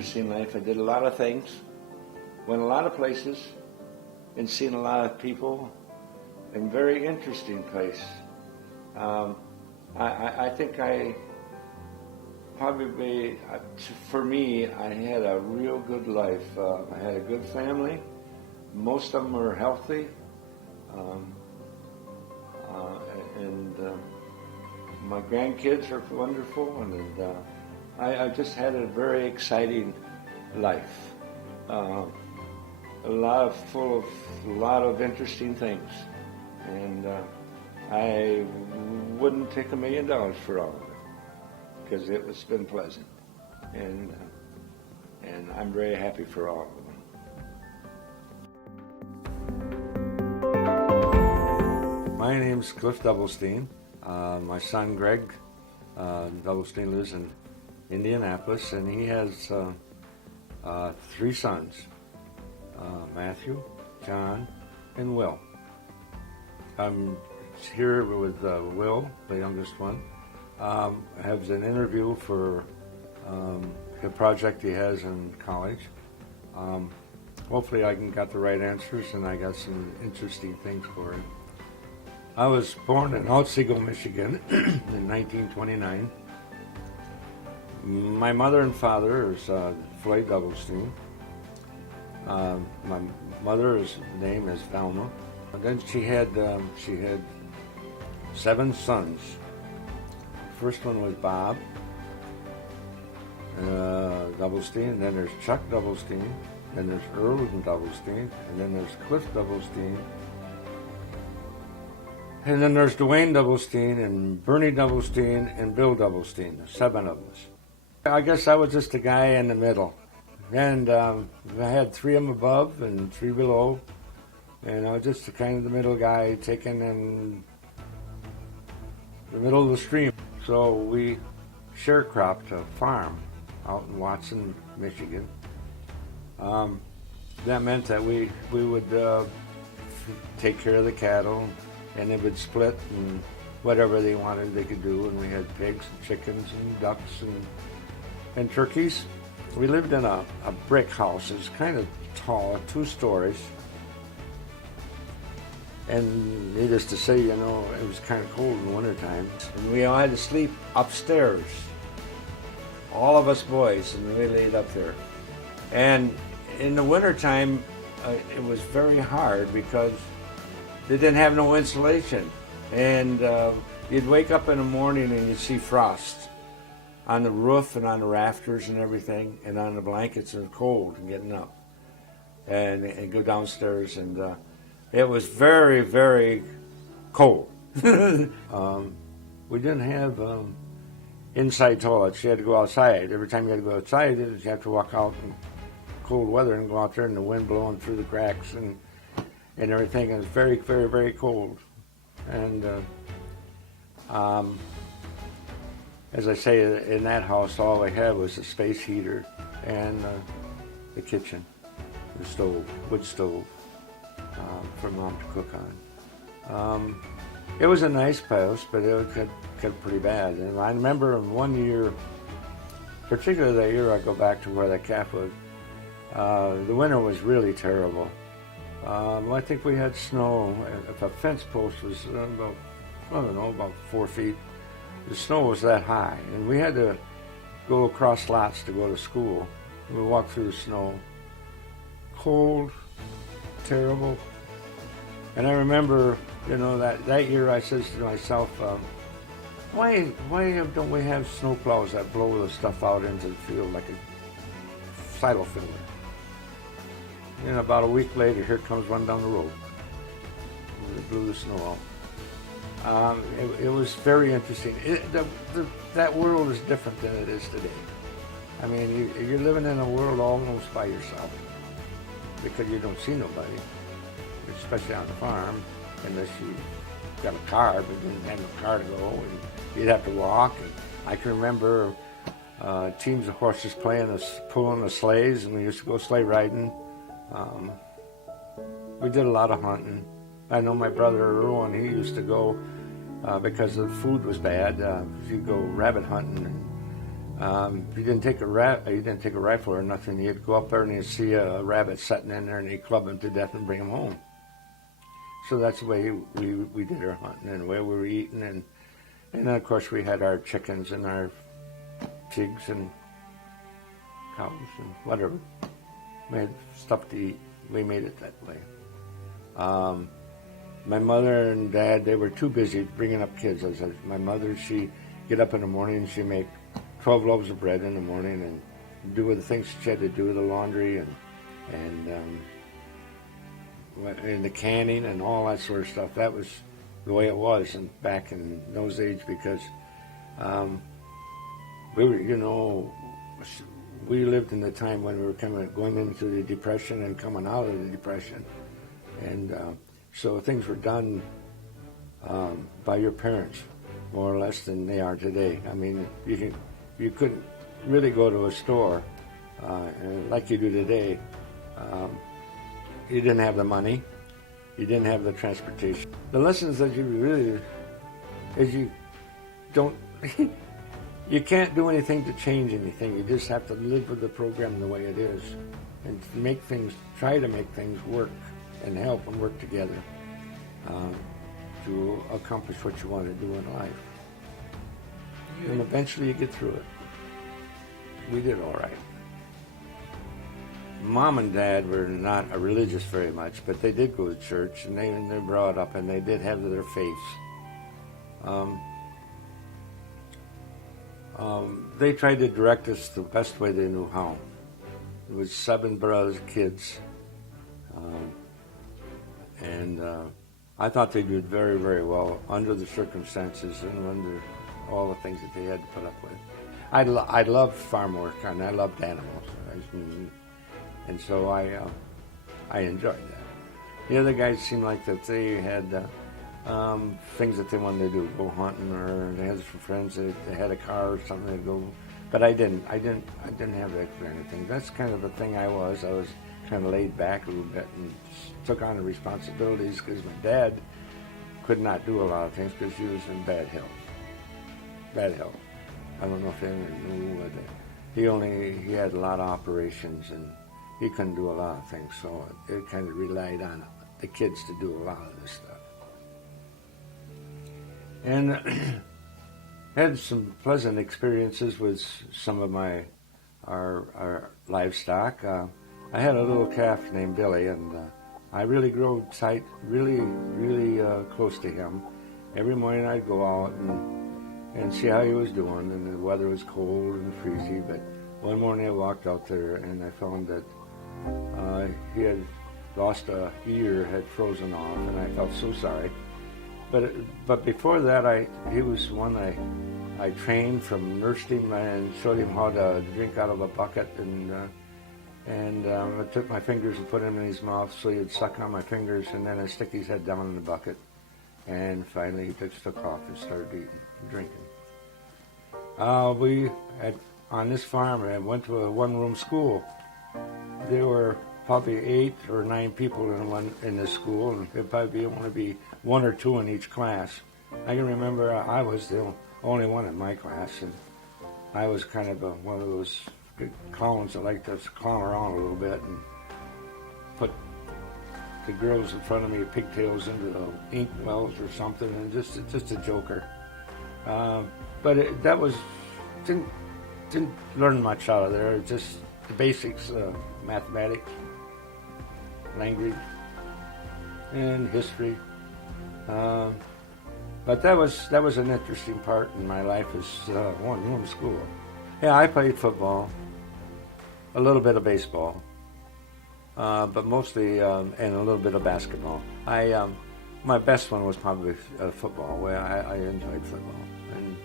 interesting life. I did a lot of things, went a lot of places, and seen a lot of people, and very interesting place. I think I probably, for me, I had a real good life. I had a good family. Most of them are healthy. And my grandkids are wonderful, and I just had a very exciting life. A lot of interesting things, and I wouldn't take $1 million for all of it, because it's been pleasant, and I'm very happy for all of them. My name's Cliff Doublestein. My son Greg Doublestein lives in Indianapolis, and he has 3 sons, Matthew, John, and Will. I'm here with Will, the youngest one. Has an interview for a project he has in college. Hopefully I got the right answers, and I got some interesting things for him. I was born in Otsego, Michigan in 1929. My mother and father is Floyd Doublestein. My mother's name is Velma. And then she had 7 sons. First one was Bob Doublestein, and then there's Chuck Doublestein, then there's Earl Doublestein, and then there's Cliff Doublestein, and then there's Dwayne Doublestein, and Bernie Doublestein, and Bill Doublestein. 7 of us. I guess I was just a guy in the middle. And I had 3 of them above and 3 below. And I was just the kind of the middle guy taken in the middle of the stream. So we sharecropped a farm out in Watson, Michigan. That meant that we would take care of the cattle, and they would split, and whatever they wanted they could do. And we had pigs and chickens and ducks and turkeys. We lived in a brick house. It was kind of tall, 2 stories. And needless to say, it was kind of cold in the wintertime. And we all had to sleep upstairs. All of us boys, and we laid up there. And in the wintertime, it was very hard because they didn't have no insulation. And you'd wake up in the morning and you'd see frost on the roof and on the rafters and everything, and on the blankets, and cold and getting up. And go downstairs, and it was very, very cold. We didn't have inside toilets. You had to go outside. Every time you had to go outside, you had to walk out in cold weather and go out there, and the wind blowing through the cracks and everything. And it was very, very, very cold. And as I say, in that house, all I had was a space heater and the kitchen, the stove, wood stove, for Mom to cook on. It was a nice house, but it got pretty bad. And I remember one year, particularly that year I go back to where that calf was, the winter was really terrible. I think we had snow. If a fence post was about 4 feet, the snow was that high, and we had to go across lots to go to school. We walked through the snow, cold, terrible. And I remember, that year I says to myself, why don't we have snow plows that blow the stuff out into the field like a silo filler? And about a week later, here comes one down the road. It blew the snow out. It was very interesting. That world is different than it is today. I mean, you're living in a world almost by yourself because you don't see nobody, especially on the farm, unless you got a car, but you didn't have no car to go, and you'd have to walk. And I can remember teams of horses pulling the sleighs, and we used to go sleigh riding. We did a lot of hunting. I know my brother Erwin, he used to go, because the food was bad, he'd go rabbit hunting. You didn't take you didn't take a rifle or nothing. You'd go up there and you'd see a rabbit sitting in there, and you'd club him to death and bring him home. So that's the way we did our hunting and the way we were eating, and then of course we had our chickens and our pigs and cows and whatever. We had stuff to eat. We made it that way. My mother and dad, they were too busy bringing up kids. My mother, she'd get up in the morning and she'd make 12 loaves of bread in the morning and do the things she had to do, the laundry and the canning and all that sort of stuff. That was the way it was back in those days, because we were, we lived in the time when we were going into the Depression and coming out of the Depression. And so things were done by your parents, more or less, than they are today. I mean, you couldn't really go to a store like you do today. You didn't have the money. You didn't have the transportation. The lessons that you really is you don't, you can't do anything to change anything. You just have to live with the program the way it is and try to make things work and help and work together to accomplish what you want to do in life. And eventually you get through it. We did all right. Mom and Dad were not religious very much, but they did go to church, and they were brought up, and they did have their faiths. They tried to direct us the best way they knew how. It was 7 brothers, kids, and I thought they did very, very well under the circumstances and under all the things that they had to put up with. I loved farm work, and I loved animals. And so I enjoyed that. The other guys seemed like that they had things that they wanted to do, go hunting, or they had some friends that they had a car or something to go. But I didn't have that kind of thing. That's kind of the thing I was. I was kind of laid back a little bit and took on the responsibilities, because my dad could not do a lot of things because he was in bad health. Bad health. I don't know if anyone knew what he had a lot of operations, and he couldn't do a lot of things, so it kind of relied on the kids to do a lot of this stuff. And had some pleasant experiences with some of our livestock. I had a little calf named Billy, and I really grew tight, really close to him. Every morning I'd go out and see how he was doing, and the weather was cold and freezy, but one morning I walked out there and I found that he had lost a ear, had frozen off, and I felt so sorry. But before that, he was one I trained, from nursed him and showed him how to drink out of a bucket, and I took my fingers and put them in his mouth so he'd suck on my fingers, and then I'd stick his head down in the bucket, and finally he just took off and started eating and drinking. On this farm, I went to a one-room school. There were probably 8 or 9 people in this school, and there'd probably only be 1 or 2 in each class. I can remember I was the only one in my class, and I was kind of one of those clowns that liked to clown around a little bit and put the girls in front of me pigtails into the ink wells or something, and just a joker. But didn't learn much out of there. Just the basics, mathematics, language, and history. But that was an interesting part in my life, as one-room school. Yeah, I played football, a little bit of baseball, but mostly, and a little bit of basketball. My best one was probably football, where I enjoyed football, and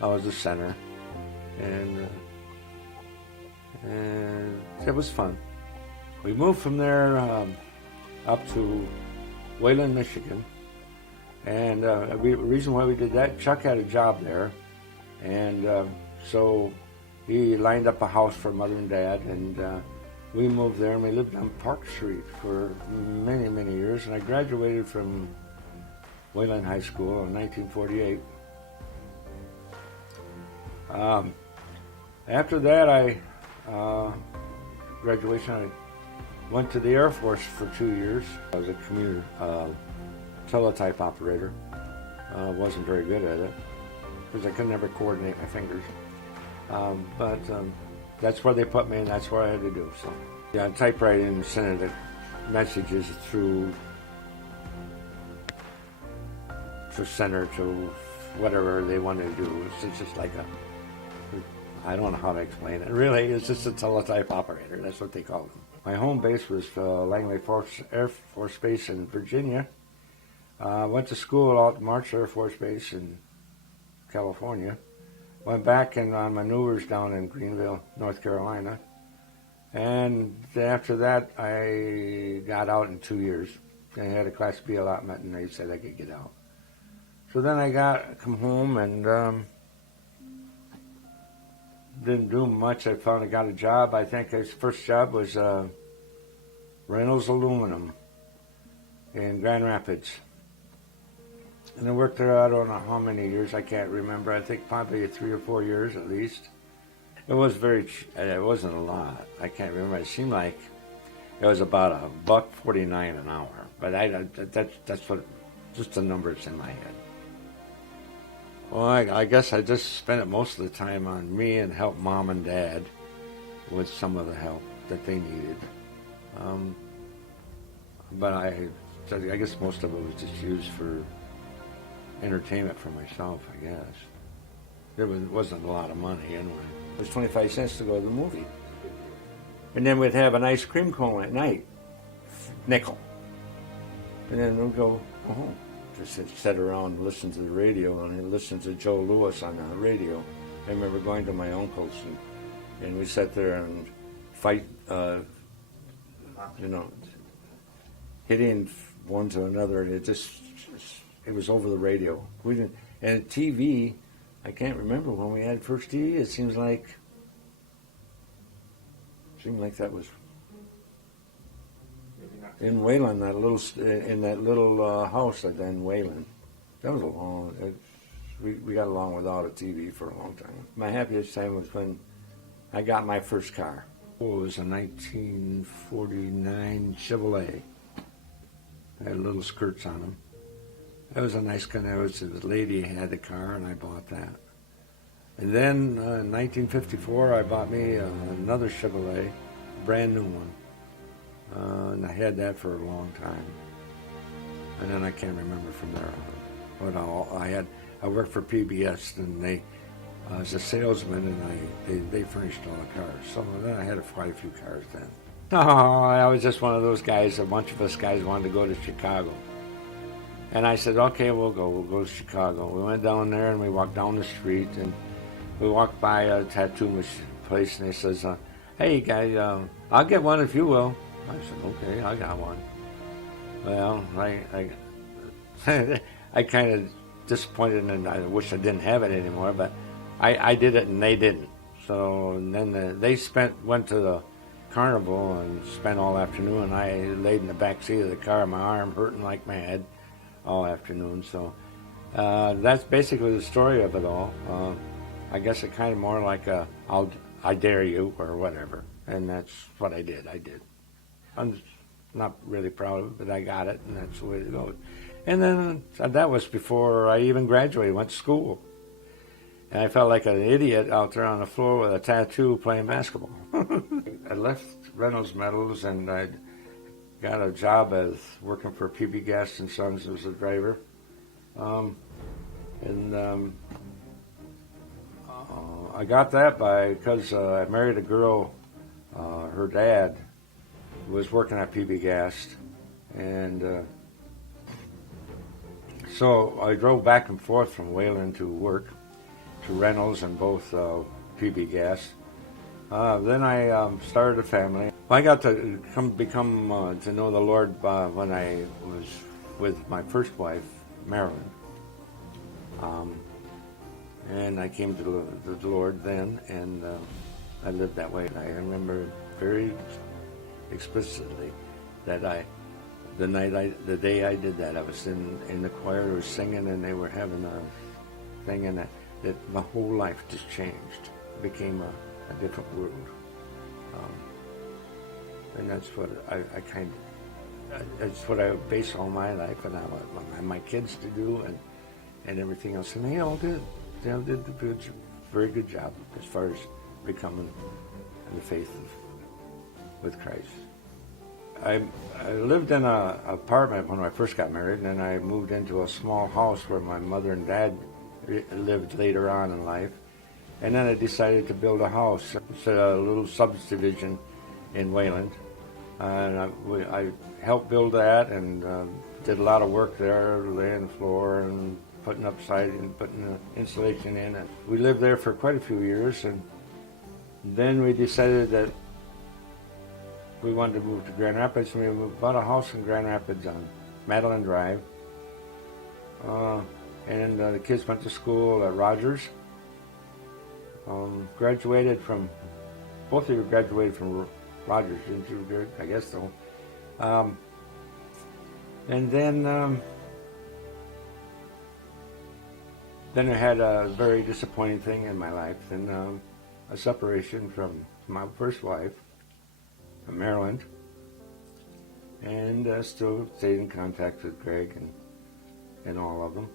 I was the center, and it was fun. We moved from there up to Wayland, Michigan, and the reason why we did that, Chuck had a job there, and so he lined up a house for Mother and Dad, and we moved there, and we lived on Park Street for many, many years, and I graduated from Wayland High School in 1948. After that, graduation, I went to the Air Force for 2 years. I was a commuter teletype operator. Wasn't very good at it because I could never coordinate my fingers. But that's where they put me, and that's what I had to do. So, yeah, typewriting and sending the messages through to center to whatever they wanted to do. It's just like I don't know how to explain it. Really, it's just a teletype operator. That's what they call them. My home base was Langley Air Force Base in Virginia. Went to school out at March Air Force Base in California. Went back on maneuvers down in Greenville, North Carolina. And after that, I got out in 2 years. I had a Class B allotment, and they said I could get out. So then I come home and didn't do much. I finally got a job. I think his first job was Reynolds Aluminum in Grand Rapids. And I worked there, I don't know how many years, I can't remember. I think probably 3 or 4 years at least. It was it wasn't a lot. I can't remember. It seemed like it was about $1.49 an hour. But that's what, just the numbers in my head. Well, I guess I just spent it most of the time on me and help Mom and Dad with some of the help that they needed. But I guess most of it was just used for entertainment for myself, I guess. There wasn't a lot of money anyway. It was 25 cents to go to the movie. And then we'd have an ice cream cone at night, nickel. And then we'd go home. Just sit around and listen to the radio, and listen to Joe Louis on the radio. I remember going to my uncle's, and we sat there and fight, hitting one to another. And it was over the radio. We didn't, and TV, I can't remember when we had first TV. It seemed like that was in Wayland, in that little house in Wayland. That was a long. We got along without a TV for a long time. My happiest time was when I got my first car. It was a 1949 Chevrolet. I had little skirts on them. That was a nice car. The lady had the car, and I bought that. And then in 1954, I bought me another Chevrolet, a brand new one. And I had that for a long time. And then I can't remember from there on. But I worked for PBS, and I was a salesman, and they furnished all the cars. So then I had quite a few cars then. No, I was just one of those guys. A bunch of us guys wanted to go to Chicago. And I said, okay, we'll go to Chicago. We went down there, and we walked down the street, and we walked by a tattoo place, and they says, hey, guys, I'll get one if you will. I said, okay, I got one. Well, I kind of disappointed, and I wish I didn't have it anymore, but I did it, and they didn't. So and then they went to the carnival and spent all afternoon, and I laid in the back seat of the car, my arm hurting like mad all afternoon. So that's basically the story of it all. I guess it kind of more like I dare you or whatever, and that's what I did. I'm not really proud of it, but I got it, and that's the way it goes. And then that was before I even graduated, went to school. And I felt like an idiot out there on the floor with a tattoo playing basketball. I left Reynolds Metals, and I got a job as working for PB Gas and Sons as a driver. I got that because I married a girl, her dad was working at PB Gas, and so I drove back and forth from Wayland to work, to Reynolds and both PB Gas. Then I started a family. I got to become to know the Lord when I was with my first wife, Marilyn. And I came to the Lord then, and I lived that way. I remember very explicitly that the day I did that, I was in the choir, I was singing, and they were having a thing, and that my whole life just changed. It became a different world. Um, and that's what I kind of, that's what I base all my life and I want my kids to do and everything else. And they all did. They all did a very good job as far as becoming in the faith with Christ. I lived in an apartment when I first got married, and then I moved into a small house where my mother and dad lived later on in life. And then I decided to build a house. It's a little subdivision in Wayland. And I helped build that and did a lot of work there, laying the floor and putting up siding, putting the insulation in. And we lived there for quite a few years, and then we decided that we wanted to move to Grand Rapids, and we bought a house in Grand Rapids on Madeline Drive. And the kids went to school at Rogers. Graduated from, both of you graduated from Rogers, didn't you? I guess so. And then I had a very disappointing thing in my life, and a separation from my first wife, from Maryland, and still stayed in contact with Greg and all of them.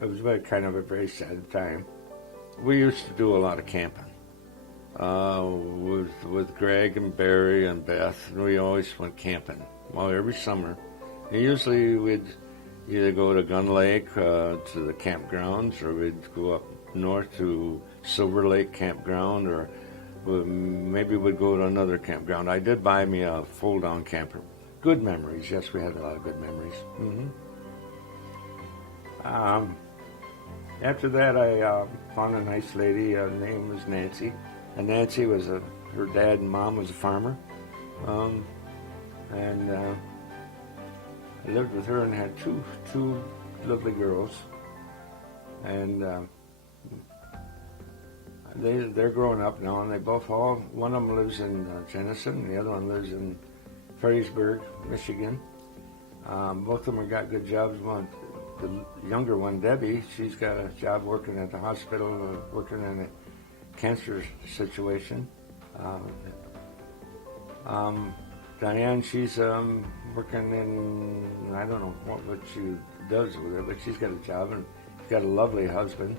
It was kind of a very sad time. We used to do a lot of camping with Greg and Barry and Beth, and we always went camping. Well, every summer. And usually we'd either go to Gun Lake to the campgrounds, or we'd go up north to Silver Lake Campground, or maybe we'd go to another campground. I did buy me a fold-down camper. Good memories. Yes, we had a lot of good memories. After that, I found a nice lady. Her name was Nancy. And Nancy was her dad and mom was a farmer. And I lived with her and had two lovely girls. And they're growing up now, and they both one of them lives in Jenison, and the other one lives in Ferrysburg, Michigan. Both of them got good jobs. The younger one, Debbie, she's got a job working at the hospital, working in a cancer situation. Diane, she's working in, I don't know what she does with her, but she's got a job and she's got a lovely husband.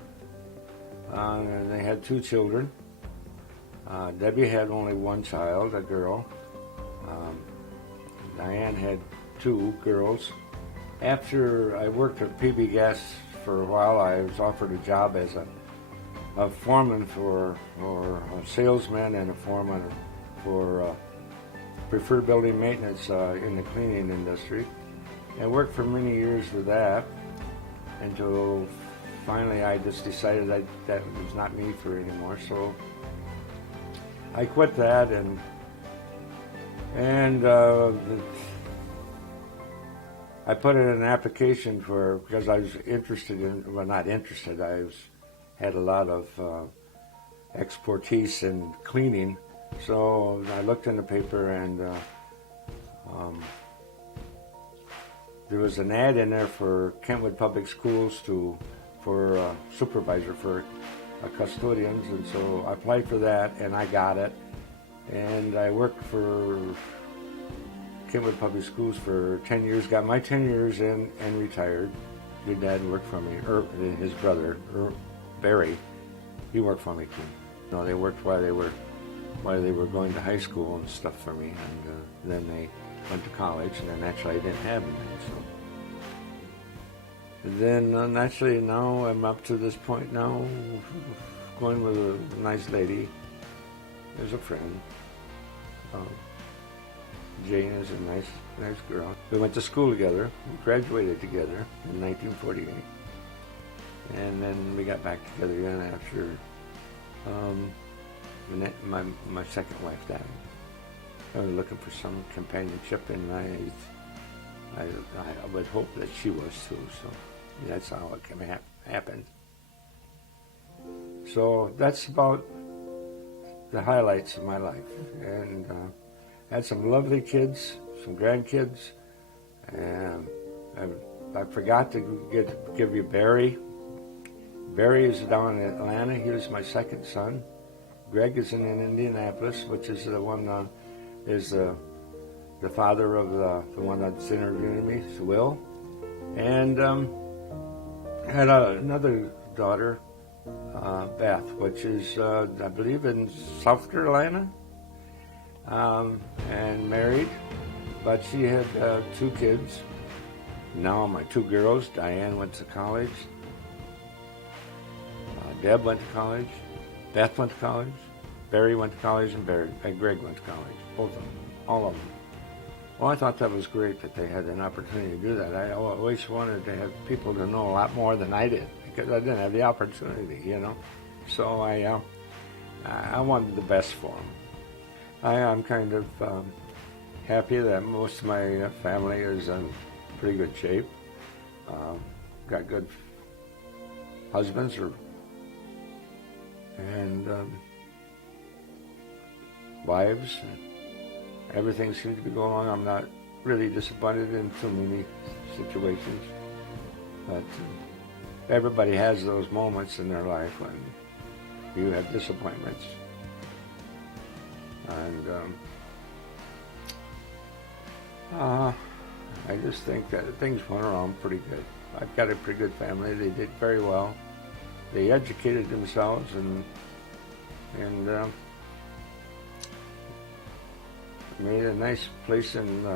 And they had 2 children. Debbie had only one child, a girl. Diane had 2 girls. After I worked at PB Gas for a while, I was offered a job as a foreman for a salesman and a foreman for preferred building maintenance in the cleaning industry. I worked for many years with that until finally I just decided that was not me for anymore. So I quit that and I put in an application because I was interested in, well, not interested, had a lot of expertise in cleaning. So I looked in the paper and there was an ad in there for Kentwood Public Schools for a supervisor for custodians, and so I applied for that and I got it. And I worked for Kentwood Public Schools for 10 years, got my 10 years in and retired. Your dad worked for me, his brother, Barry, he worked for me too. They worked while they were going to high school and stuff for me, and then they went to college, and then actually I didn't have them then. So then naturally now I'm up to this point now, going with a nice lady. There's a friend. Jane is a nice girl. We went to school together, we graduated together in 1948, and then we got back together again after my second wife died. I was looking for some companionship, and I would hope that she was too. So that's how it can happen. So that's about the highlights of my life, and had some lovely kids, some grandkids, and I forgot to give you Barry. Barry is down in Atlanta. He was my second son. Greg is in Indianapolis, which is the one is the father of the one that's interviewing me, it's Will. And had another daughter, Beth, which is, I believe, in South Carolina, and married. But she had 2 kids. Now my 2 girls, Diane went to college, Deb went to college, Beth went to college, Barry went to college, and Greg went to college, both of them, all of them. Well, I thought that was great that they had an opportunity to do that. I always wanted to have people to know a lot more than I did because I didn't have the opportunity, you know. So I wanted the best for them. I am kind of happy that most of my family is in pretty good shape. Got good husbands and wives. Everything seems to be going along. I'm not really disappointed in too many situations. But everybody has those moments in their life when you have disappointments. And I just think that things went around pretty good. I've got a pretty good family. They did very well. They educated themselves and made a nice place in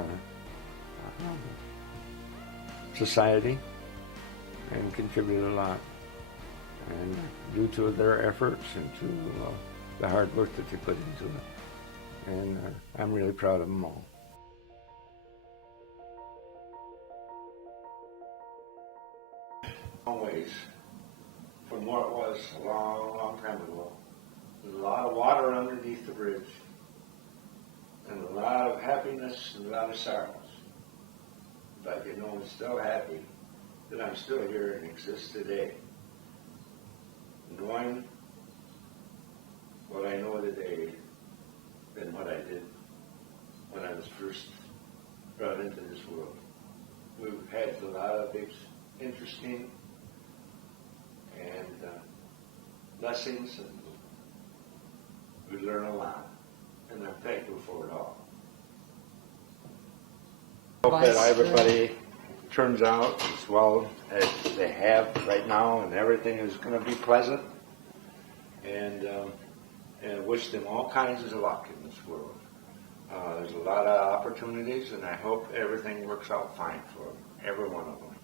society and contributed a lot. And due to their efforts and to the hard work that they put into it. And I'm really proud of them all. Always, from what it was a long, long time ago, there's a lot of water underneath the bridge, and a lot of happiness and a lot of sorrows. But you know, I'm still happy that I'm still here and exist today. Knowing what I know today than what I did when I was first brought into this world. We've had a lot of interesting and blessings, and we learn a lot, and I'm thankful for it all. I hope that everybody turns out as well as they have right now, and everything is going to be pleasant, and I wish them all kinds of luck in this world. There's a lot of opportunities, and I hope everything works out fine for every one of them.